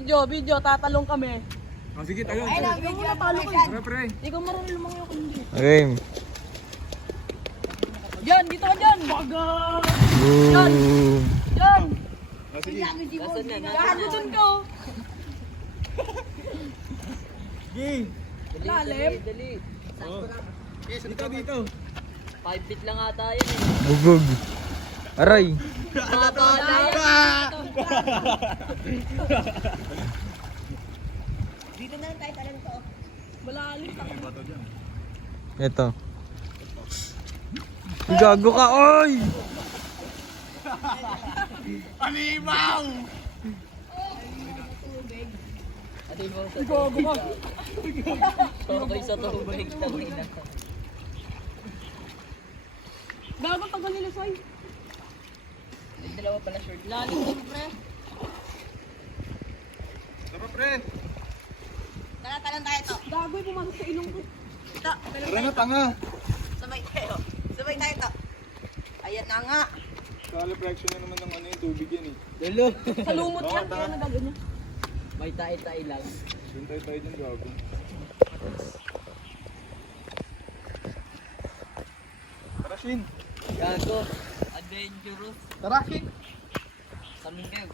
Video, tatalong kami. Oh, sige, tayo. Ay, Ikaw video muna, ako talo ko. yan. Pre. Ikaw marunong lumangoy ako hindi. Game. Diyan, dito ka dyan. Baga. Boom. Diyan. Oh, sige. Gago dun ka. oh. Sige. Lalim. Oh. Dito, dito. 5 feet lang ata yun eh. Bugog. Aray. Dito na lang tayo talento. Malalim. Ito. Gago ka, oy! Panibaw! Ano yung sa Gago ka. okay sa tubig. Tangina. Gago tagal nila sa'yo. May dalawa pala short. Lalim din, pre. Tara, pre. Tara, talent tayo to. Gago yung pumasok sa ilong ko. Ito, talent Tara tayo na, to. tanga. Sabay tayo. Sabay tayo to. Ayan na nga. Sa reflection na naman ng ano yung tubig yan eh. Dulo. Sa lumot yan, kaya nagaganyan. May tae-tae lang. Doon tayo dyan, gago. Tara, Shin. Gago. Adventurous. Tara, Shin. Samin kayo.